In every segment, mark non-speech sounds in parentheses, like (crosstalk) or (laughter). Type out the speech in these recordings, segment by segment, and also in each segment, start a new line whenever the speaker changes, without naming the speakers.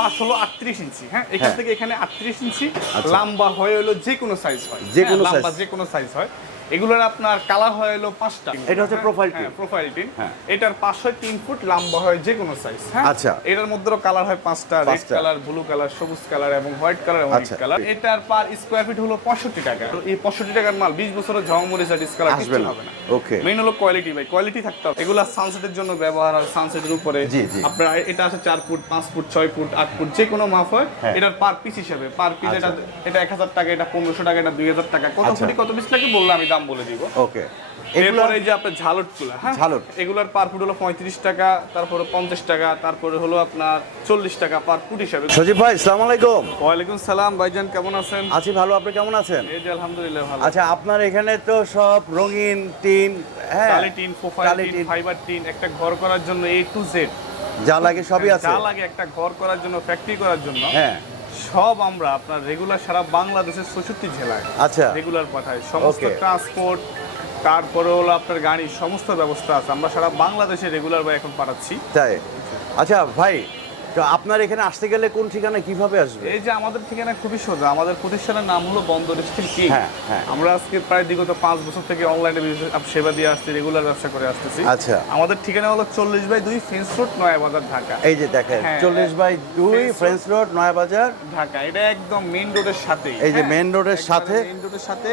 পাশ হলো আটত্রিশ ইঞ্চি হ্যাঁ এখান
হ্যাঁ।
থেকে এখানে আটত্রিশ ইঞ্চি
আচ্ছা।
লম্বা হয়ে হলো যে কোনো সাইজ হয়
যে
হ্যাঁ,
কোনো
লম্বা। যে কোনো সাইজ হয় এগুলোর আপনার কালার হয় হলো পাঁচটা
এটা হচ্ছে profile tin।
প্রোফাইল টিন
হ্যাঁ।
এটার হয় তিন ফুট লম্বা হয় যে কোনো সাইজ হ্যাঁ
আচ্ছা।
এটার মধ্যেও কালার হয় পাঁচটা রেড কালার ব্লু কালার সবুজ কালার এবং হোয়াইট কালার এবং
আচ্ছা।
কালার এটার পার স্কোয়ার ফিট হলো পঁয়ষট্টি টাকা তো এই পঁয়ষট্টি টাকার মাল বিশ বছরের ঝমরিচা ডিসকালার
আসবে না
হবে না
ওকে
মেইন হলো কোয়ালিটি ভাই কোয়ালিটি থাকতে হবে এগুলো সানসেটের জন্য ব্যবহার হয় সানসেটের উপরে। আপনার এটা আছে চার ফুট পাঁচ ফুট ছয় ফুট আট ফুট যে কোনো মাপ হয়
হ্যাঁ।
এটার পার পিস হিসাবে পার পিস এটা এটা এক হাজার টাকা এটা পনেরোশো টাকা এটা দুই হাজার টাকা কত
আচ্ছা।
ফুটি কত পিস লাগে বললাম আমি দাম বলে দিব।
ওকে।
এরপরে যে আপনার ঝালট তুলা হ্যাঁ?
ঝালট।
এগুলোর পার ফুট হলো পঁয়ত্রিশ টাকা তারপরে পঞ্চাশ টাকা তারপরে হলো আপনার চল্লিশ টাকা পার ফুট হিসাবে।
সজীব ভাই সালাম আলাইকুম।
ওয়ালাইকুম সালাম ভাইজান কেমন আছেন?
আছি ভালো আপনি কেমন আছেন?
এই যে আলহামদুলিল্লাহ ভালো।
আচ্ছা আপনার এখানে তো সব রঙিন টিন হ্যাঁ
tin profile tin, fibre tin একটা ঘর করার জন্য এ টু জেড
যা লাগে সবই আছে।
যা লাগে একটা ঘর করার জন্য ফ্যাক্টরি করার জন্য।
হ্যাঁ।
সব আমরা আপনার রেগুলার সারা বাংলাদেশের চৌষট্টি জেলায়
আচ্ছা।
রেগুলার পাঠাই। সমস্ত ট্রান্সপোর্ট তারপরে হলো আপনার গাড়ি সমস্ত ব্যবস্থা আছে। আমরা সারা বাংলাদেশে রেগুলার ভাই এখন পাঠাচ্ছি।
তাই? আচ্ছা ভাই তো আপনার এখানে আসতে গেলে কোন ঠিকানা কীভাবে আসবে?
এই যে আমাদের ঠিকানা খুবই সোজা। আমাদের প্রতিষ্ঠানের নাম হলো বন্দর স্টিল কি।
হ্যাঁ, হ্যাঁ।
আমরা আজকে প্রায় বিগত পাঁচ বছর থেকে অনলাইনে সেবা দিয়ে আসছি রেগুলার ব্যবসা করে আসতেছি।
আচ্ছা।
আমাদের ঠিকানা হলো চল্লিশ বাই দুই ফেন্স রোড নয়া বাজার ঢাকা।
এই যে দেখেন
হ্যাঁ,
চল্লিশ বাই দুই ফ্রেন্স রোড নয়াবাজার।
ঢাকা। এটা একদম মেইন রোডের সাথে
এই যে main রোডের সাথে?
মেইন রোডের সাথে।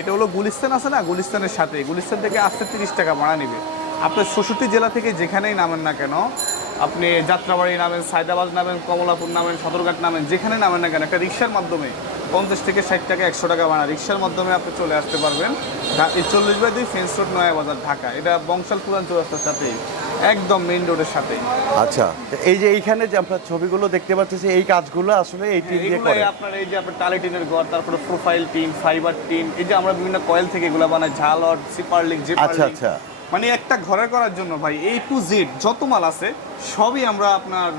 এটা হলো গুলিস্তান আছে না? গুলিস্তানের সাথে গুলিস্তান থেকে আসতে তিরিশ টাকা ভাড়া নেবে। আপনার ষষ্ঠী জেলা থেকে যেখানেই নামেন না কেন আপনি যাত্রাবাড়ি নামেন সায়দাবাদ নামেন কমলাপুর নামেন সদরঘাট নামেন যেখানে নামেন না কেন একটা রিক্সার মাধ্যমে পঞ্চাশ থেকে ষাট টাকা একশো টাকা ভাড়া রিক্সার মাধ্যমে আপনি চলে আসতে পারবেন। এই চল্লিশ বাই দুই ফেন্স রোড নয়া বাজার ঢাকা। এটা বংশাল পুরান চৌরাস্তার সাথেই একদম মেইন রোডের সাথেই
আচ্ছা এই যে এইখানে যে আপনার ছবিগুলো দেখতে পাচ্ছি এই কাজগুলো আসলে এই টিন দিয়ে করে?
আপনার এই যে আপনার টালি টিনের ঘর তারপরে প্রোফাইল টিন ফাইবার টিন এই যে আমরা বিভিন্ন কয়েল থেকে এগুলো বানাই ঝালট সিপারলিক যে
আচ্ছা, আচ্ছা।
মানে একটা ঘরের করার জন্য ভাই এই টু জেড যত মাল আছে সবই আমরা আপনার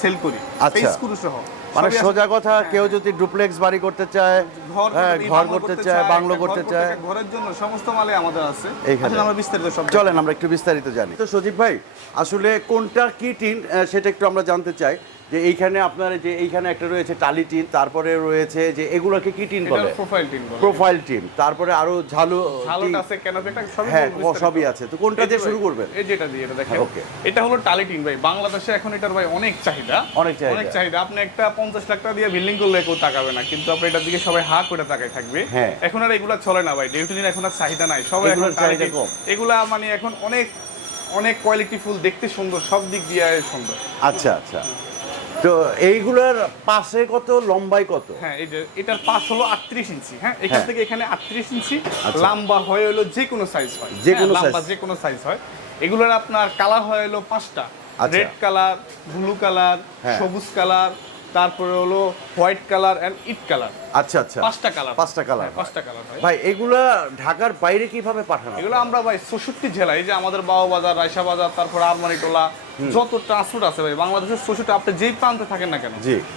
সেল করি।
আচ্ছা।
সহ।
মানে সোজা কথা
হ্যাঁ,
কেউ যদি ডুপ্লেক্স বাড়ি করতে চায়
ঘর
হ্যাঁ
করতে-
ঘর করতে চায় বাংলো করতে চায়।
ঘরের জন্য সমস্ত মালে আমাদের আছে।
এইখানে।
আসলে আমরা বিস্তারিত সব
চলেন আমরা একটু বিস্তারিত জানি। তো সজীব ভাই আসলে কোনটা কি টিন সেটা একটু আমরা জানতে চাই। যে এইখানে আপনার যে এইখানে একটা রয়েছে টালি টিন তারপরে রয়েছে যে এগুলোকে কি টিন বলে?
প্রোফাইল টিন বলে।
Profile tin. তারপরে আরও ঝালু টিন।
আছে কেন এটা সবই
হ্যাঁ সবই আছে। তো কোনটা দিয়ে শুরু করবেন?
এই যেটা দিয়ে এটা দেখেন।
okay.
এটা হলো টালিটিন ভাই। বাংলাদেশে এখন এটার ভাই অনেক চাহিদা।
অনেক চাহিদা।
অনেক চাহিদা। আপনি একটা পঞ্চাশ লাখ টাকা দিয়ে বিল্ডিং করলে কেউ তাকাবে না। কিন্তু আপনি এটার দিকে সবাই হা করে তাকায় থাকবে।
হ্যাঁ।
এখন আর এগুলা চলে না ভাই। ডিউটিন এখন আর চাহিদা নাই। সবাই এখন টালিটিন
কম।
এগুলা মানে এখন অনেক অনেক কোয়ালিটি ফুল দেখতে সুন্দর। সব দিক দিয়ে সুন্দর।
আচ্ছা আচ্ছা। তো এইগুলোর পাশে কত লম্বাই কত?
হ্যাঁ এই যে এটার পাশ হলো আটত্রিশ ইঞ্চি হ্যাঁ? এখান
হ্যাঁ।
থেকে এখানে আটত্রিশ ইঞ্চি
আচ্ছা।
লম্বা হয়ে হলো যে কোনো সাইজ হয়।
যে
হ্যাঁ,
কোনো
লম্বা যে কোনো সাইজ হয়। এগুলোর আপনার কালার হয় হলো পাঁচটা। রেড কালার ব্লু কালার
হ্যাঁ।
সবুজ কালার তারপরে হলো white colour and it colour
আচ্ছা আচ্ছা।
পাঁচটা কালার
পাঁচটা কালার
পাঁচটা কালার হয়।
ভাই এগুলা ঢাকার বাইরে কীভাবে পাঠানো
এগুলো আমরা ভাই চৌষট্টি জেলা এই যে আমাদের বাবা বাজার রায়সা বাজার তারপর আরমানিটোলা যত ট্রান্সপোর্ট আছে ভাই বাংলাদেশের চৌষট্টি আপনি যেই প্রান্তে থাকেন না কেন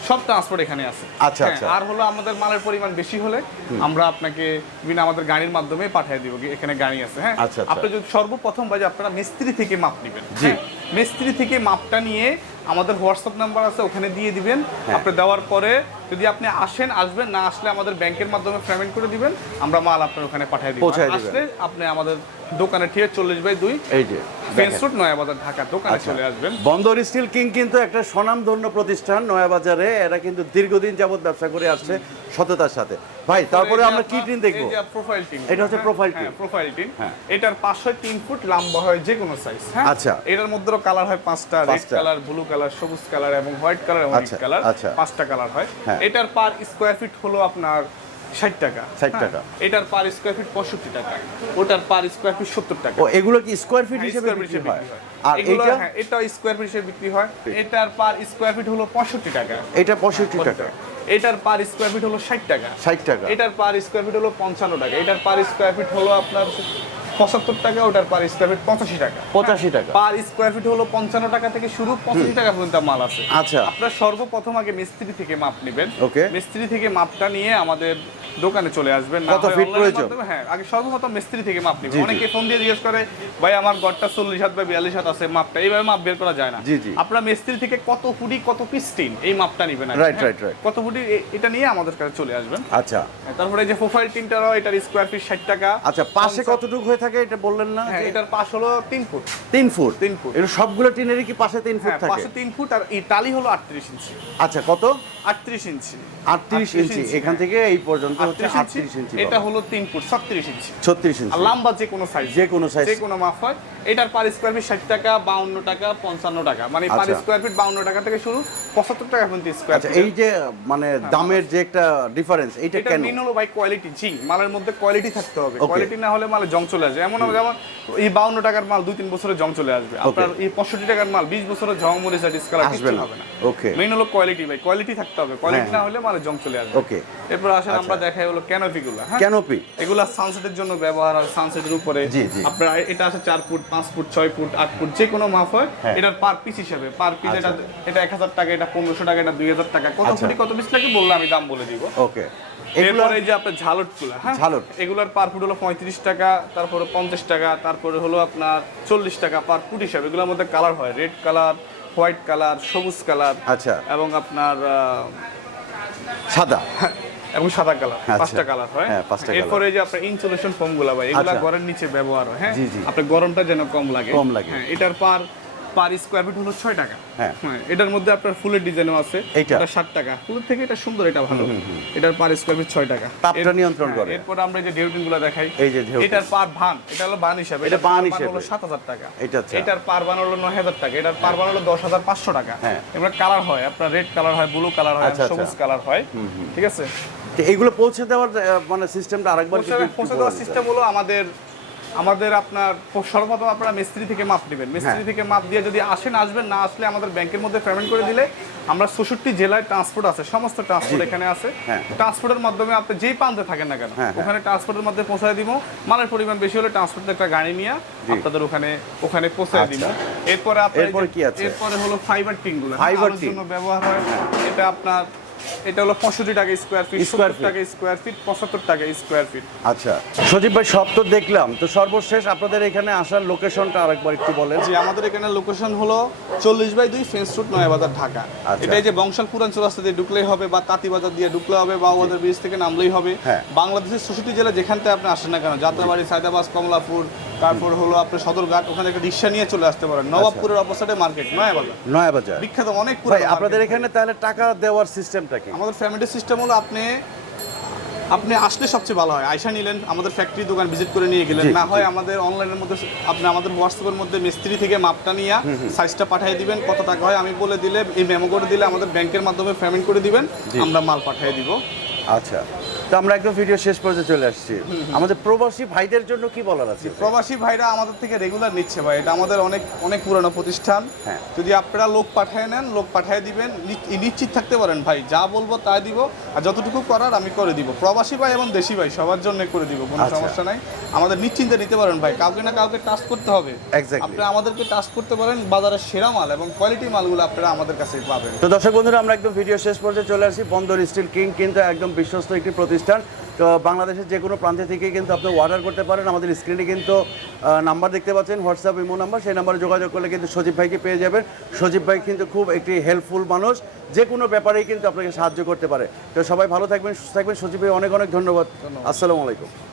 সব ট্রান্সপোর্ট এখানে আছে
আচ্ছা,
হ্যাঁ,
আচ্ছা।
আর হলো আমাদের মালের পরিমাণ বেশি হলে আমরা আপনাকে বিভিন্ন আমাদের গাড়ির মাধ্যমে পাঠিয়ে দিব এখানে গাড়ি আছে হ্যাঁ
আচ্ছা, আচ্ছা।
আপনি যদি সর্বপ্রথম ভাই আপনারা মিস্ত্রি থেকে মাপ নেবেন
জি।
হ্যাঁ, মিস্ত্রি থেকে মাপটা নিয়ে আমাদের হোয়াটসঅ্যাপ নাম্বার আছে ওখানে দিয়ে দিবেন
হ্যাঁ।
আপনি দেওয়ার পরে যদি আপনি আসেন আসবেন না আসলে আমাদের ব্যাংকের মাধ্যমে পেমেন্ট করে দিবেন আমরা মাল আপনার ওখানে পাঠিয়ে দিব। আসলে আপনি আমাদের দোকানে ঠিক চল্লিশ বাই দুই
এই যে
ফেন্স রোড নয়াবাজার ঢাকা দোকানে
আচ্ছা।
চলে আসবেন
বন্দর স্টিল কিং কিন্তু একটা স্বনামধন্য প্রতিষ্ঠান নয়াবাজারে এরা কিন্তু দীর্ঘদিন যাবত ব্যবসা করে আসছে সততার সাথে ভাই তারপরে আমরা কি টিন দেখব
প্রোফাইল টিন
এটা হচ্ছে profile tin।
প্রোফাইল টিন
হ্যাঁ।
এটার পাঁচ হয় তিন ফুট লম্বা হয় যে কোনো সাইজ হ্যাঁ
আচ্ছা।
এটার মধ্যে কালার হয় পাঁচটা রেড কালার ব্লু কালার সবুজ কালার এবং হোয়াইট কালার এবং
আচ্ছা,
কালার
আচ্ছা।
পাঁচটা কালার হয়
হ্যাঁ।
এটার পার স্কোয়ার ফিট হলো আপনার ষাট টাকা।
60
হ্যাঁ।
টাকা।
এটার পার স্কোয়ার ফিট পঁয়ষট্টি টাকা। ওটার পার স্কোয়ার ফিট সত্তর টাকা।
ও এগুলো কি স্কোয়ার ফিট হিসেবে বিক্রি হয়? আর এটা
হ্যাঁ, স্কোয়ার ফিট হিসেবে বিক্রি হয়। এটার পার স্কোয়ার ফিট হলো পঁয়ষট্টি টাকা।
এটা পঁয়ষট্টি টাকা।
এটার পার স্কোয়ার ফিট হলো ষাট টাকা।
ষাট টাকা।
এটার পার স্কোয়ার ফিট হলো পঞ্চান্ন টাকা। এটার পার স্কোয়ার ফিট হলো আপনার পঁচাত্তর টাকা ওটার পার স্কোয়ার ফিট পঁচাশি টাকা।
পঁচাশি টাকা।
পার স্কোয়ার ফিট হলো পঞ্চান্ন টাকা থেকে শুরু পঁচাশি টাকা পর্যন্ত মাল আছে।
আচ্ছা।
আপনার সর্বপ্রথম আগে মিস্ত্রি থেকে মাপ নেবেন।
Okay.
মিস্ত্রি থেকে মাপটা নিয়ে আমাদের দোকানে চলে আসবেন
কত
হয় এর
প্রয়োজন?
হ্যাঁ আগে সর্বপ্রথম মিস্ত্রি থেকে মাপ নেবেন। অনেকে ফোন দিয়ে জিজ্ঞেস করে ভাই আমার গড়টা চল্লিশ হাত বা বিয়াল্লিশ হাত আছে মাপটা? এইভাবে মাপ বের করা যায় না।
জি, জি।
আপনার মিস্ত্রি থেকে কত ফুটি কত পিস্টিন এই মাপটা নেবেন হ্যাঁ?
right, right.
কত ফুটি এটা নিয়ে আমাদের কাছে চলে আসবেন।
আচ্ছা।
হ্যাঁ, তারপরে যে প্রোফাইল টিনটারও এটার স্কোয়ার ফিট ষাট টাকা।
আচ্ছা পাশে কতটুকু হয়ে থাকে এটা বললেন না
হ্যাঁ এটার পাশ হলো তিন ফুট।
তিন ফুট?
তিন ফুট।
এটা সবগুলো টিনেরই কি পাশে তিন ফুট
হ্যাঁ
থাকে?
পাশে তিন ফুট আর এই টালি হলো আটত্রিশ ইঞ্চি।
আচ্ছা কত?
আটত্রিশ ইঞ্চি।
আটত্রিশ ইঞ্চি। এখান
হ্যাঁ।
থেকে এই পর্যন্ত হচ্ছে
আটত্রিশ
ইঞ্চি।
এটা হলো তিন ফুট ছত্রিশ ইঞ্চি।
ছত্রিশ
আর
ইঞ্চি
লম্বা যে কোনো সাইজ
যে কোনো সাইজ
যে কোনো মাপ হয়। এটার পার স্কোয়ার ফিট ষাট টাকা বাউন্ন টাকা পঞ্চান্ন টাকা। মানে পার
আচ্ছা।
স্কোয়ার ফিট বাউন্ন টাকা থেকে শুরু পঁচাত্তর টাকা পর্যন্ত স্কোয়ার
আচ্ছা এই যে মানে দামের যে একটা ডিফারেন্স এইটা
এটা
কেন?
মেন হলো ভাই কোয়ালিটি ঝিং মালের মধ্যে কোয়ালিটি থাকতে হবে। কোয়ালিটি না হলে মালে জং চলে আসবে। এমন হবে যেমন এই বাউন্ন টাকার মাল দুই তিন বছরে জং চলে আসবে। আপনার এই পঁয়ষট্টি টাকার মাল বিশ বছরে জং মরিচা ডিসকালার
আসবে
হবে না।
ওকে
মেইন হলো কোয়ালিটি ভাই। কোয়ালিটি থাকতে হবে। কোয়ালিটি
হ্যাঁ,
না হলে মানে জং চলে আসবে
ওকে
এরপর আসেন আমরা দেখাই হলো ক্যানোপি গুলা হ্যাঁ?
ক্যানোপি
এগুলা সানসেটের জন্য ব্যবহার হয় সানসেটের উপরে।
জি, জি।
আপনার এটা আছে চার ফুট পাঁচ ফুট ছয় ফুট আট ফুট যে কোনো মাপ হয়
হ্যাঁ।
এটার পার পিস হিসাবে। পার পিস এটা এটা এক হাজার টাকা এটা পনেরোশো টাকা এটা দুই হাজার টাকা। কত
আচ্ছা।
ফুটি কত পিস লাগে বললে আমি দাম বলে দিব।
ওকে। এগুলো
এরপরে এই যে আপনার ঝালটগুলা হ্যাঁ?
ঝালট।
এগুলার পার ফুট হলো পঁয়ত্রিশ টাকা তারপরে পঞ্চাশ টাকা তারপরে হলো আপনার চল্লিশ টাকা পার ফুট হিসাবে। এগুলোর মধ্যে কালার হয় রেড কালার হোয়াইট কালার সবুজ কালার
আচ্ছা।
এবং আপনার
সাদা। (laughs)
এবং সাদা কালার
আচ্ছা।
পাঁচটা কালার হয়
হ্যাঁ।
এরপরে যে আপনার ইনসুলেশন ফোমগুলা ভাই এগুলা
আচ্ছা।
ঘরের নিচে ব্যবহার হয় হ্যাঁ। আপনার গরমটা যেন কম লাগে
কম লাগে।
হ্যাঁ এটার পার পার স্কোয়ার ফিট হলো ছয় টাকা
হ্যাঁ।
এটার মধ্যে আপনার ফুলের ডিজাইনও আছে এটা ষাট টাকা ফুলের থেকে এটা সুন্দর এটা ভালো এটার পার স্কোয়ার ফিট ছয় টাকা
তাপটা নিয়ন্ত্রণ
হ্যাঁ,
করে।
এরপর আমরা যে ঢেউটিনগুলা দেখাই
এই যে
এটার পার ভান এটা হলো বান হিসাবে
এটা বান
পার হলো সাত হাজার টাকা
এটা আচ্ছা।
এটার পার বান হলো নয় হাজার টাকা এটার পার বান হলো দশ হাজার পাঁচশো টাকা
হ্যাঁ।
এবার কালার হয় আপনার রেড কালার হয় ব্লু কালার হয়। সবুজ কালার হয় ঠিক আছে
তো এগুলো পৌঁছে দেওয়ার মানে সিস্টেমটা আরেকবার
পৌঁছে পৌঁছে দেওয়ার সিস্টেম হলো আমাদের আমাদের আপনার সর্বপ্রথম আপনারা মিস্ত্রি থেকে মাপ নেবেন। মিস্ত্রি
হ্যাঁ।
থেকে মাপ দিয়ে যদি আসেন আসবেন না আসলে আমাদের ব্যাংকের মধ্যে পেমেন্ট করে দিলে আমরা চৌষট্টি জেলায় ট্রান্সপোর্ট আছে সমস্ত ট্রান্সপোর্ট এখানে আছে।
হ্যাঁ।
ট্রান্সপোর্টের মাধ্যমে আপনি যেই প্রান্তে থাকেন না কেন
হ্যাঁ, হ্যাঁ।
ওখানে ট্রান্সপোর্টের মধ্যে পৌঁছায় দিব। মালের পরিমাণ বেশি হলে ট্রান্সপোর্টের একটা গাড়ি নিয়ে আপনাদের ওখানে ওখানে পৌঁছায় দিব।
আচ্ছা।
এরপরে আপনার
এরপরে কি আছে?
এরপরে হলো ফাইবার টিনগুলো জন্য ব্যবহার হয়। এটা আপনার এটা হলো পঁয়ষট্টি টাকা স্কোয়ার ফিট
feet।
টাকা স্কোয়ার ফিট পঁচাত্তর টাকা স্কোয়ার ফিট
আচ্ছা সজীব ভাই সব তো দেখলাম তো সর্বশেষ আপনাদের এখানে আসার লোকেশনটা আরেকবার একটু বলেন
জি আমাদের এখানে লোকেশন হলো চল্লিশ বাই দুই ফেন্স রোড নয়াবাজার ঢাকা
আচ্ছা।
এটাই যে বংশাল পুরান রাস্তা দিয়ে ঢুকলেই হবে বা তাঁতিবাজার দিয়ে ঢুকলে হবে বা ওদের ব্রিজ থেকে নামলেই হবে
হ্যাঁ।
বাংলাদেশের চৌষট্টি জেলা যেখান থেকে আপনি আসেন না কেন যাত্রাবাড়ি সায়দাবাদ কমলাপুর তারপর হলো আপনার সদরঘাট ওখানে একটা রিক্সা নিয়ে চলে আসতে পারেন। নবাবপুরের অপোসাইডে মার্কেট নয়াবাজার।
নয়াবাজার।
বিখ্যাত অনেক
ভাই
পুরানো
আপনাদের এখানে তাহলে টাকা দেওয়ার সিস্টেমটা কি?
আমাদের ফ্যামিলি সিস্টেম হলো আপনি আপনি আসলে সবচেয়ে ভালো হয়। আয়সা নিলেন আমাদের ফ্যাক্টরি দোকান ভিজিট করে নিয়ে গেলেন। না হয় আমাদের অনলাইনের মধ্যে আপনি আমাদের হোয়াটসঅ্যাপের মধ্যে মিস্ত্রি থেকে মাপটা নিয়ে সাইজটা পাঠিয়ে দিবেন কত টাকা হয় আমি বলে দিলে এই মেমো করে দিলে আমাদের ব্যাংকের মাধ্যমে পেমেন্ট করে দিবেন আমরা মাল পাঠিয়ে দিব।
আচ্ছা। তো আমরা একদম ভিডিও শেষ পর্যন্ত চলে আসছি। আমাদের প্রবাসী ভাইদের জন্য কি বলার আছে?
প্রবাসী ভাইরা আমাদের থেকে রেগুলার নিচ্ছে ভাই। এটা আমাদের অনেক অনেক পুরানো প্রতিষ্ঠান।
হ্যাঁ।
যদি আপনারা লোক পাঠিয়ে নেন লোক পাঠিয়ে দিবেন নিশ্চিত থাকতে পারেন ভাই। যা বলব তাই দিব। আর যতটুকু করার আমি করে দিব। প্রবাসী ভাই এবং দেশি ভাই সবার জন্য করে দিব কোনো
আচ্ছা।
সমস্যা নাই। আমাদের নিশ্চিন্তে নিতে পারেন ভাই। কাউকে না কাউকে টাচ করতে হবে।
Exactly.
আপনি আমাদেরকে টাচ করতে পারেন বাজারের সেরা মাল এবং কোয়ালিটি মালগুলো আপনারা আমাদের কাছে পাবেন।
তো দর্শক বন্ধুরা আমরা একদম ভিডিও শেষ পর্যন্ত চলে আসি বন্দর স্টিল কিং কিন্তু একদম বিশ্বস্ত একটি প্রতিষ্ঠান। তো বাংলাদেশের যে কোনো প্রান্তে থেকে কিন্তু আপনি অর্ডার করতে পারেন। আমাদের স্ক্রিনে কিন্তু নাম্বার দেখতে পাচ্ছেন হোয়াটসঅ্যাপ ইমো নাম্বার সেই নাম্বারে যোগাযোগ করলে কিন্তু সজীব ভাইকে পেয়ে যাবেন। সজীব ভাই কিন্তু খুব একটি হেল্পফুল মানুষ। যে কোনো ব্যাপারেই কিন্তু আপনাকে সাহায্য করতে পারে। তো সবাই ভালো থাকবেন সুস্থ থাকবেন। সজীব ভাই অনেক অনেক ধন্যবাদ। আসসালামু আলাইকুম।